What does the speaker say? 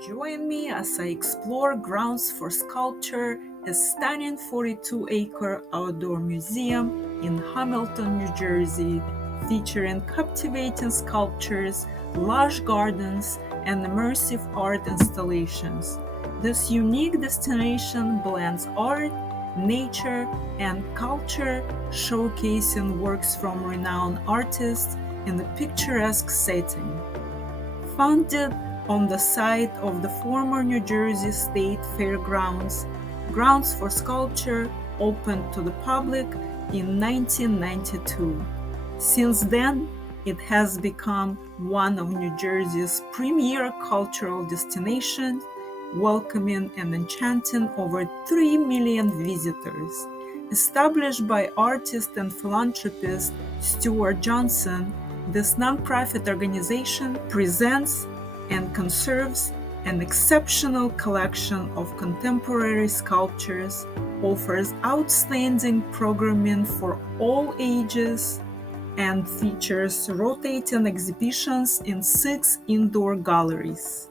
Join me as I explore Grounds for Sculpture, a stunning 42-acre outdoor museum in Hamilton, New Jersey, featuring captivating sculptures, lush gardens, and immersive art installations. This unique destination blends art, nature, and culture, showcasing works from renowned artists in a picturesque setting. Founded on the site of the former New Jersey State Fairgrounds, Grounds for Sculpture opened to the public in 1992. Since then, it has become one of New Jersey's premier cultural destinations, welcoming and enchanting over 3 million visitors. Established by artist and philanthropist Seward Johnson, this nonprofit organization presents and conserves an exceptional collection of contemporary sculptures, offers outstanding programming for all ages, and features rotating exhibitions in 6 indoor galleries.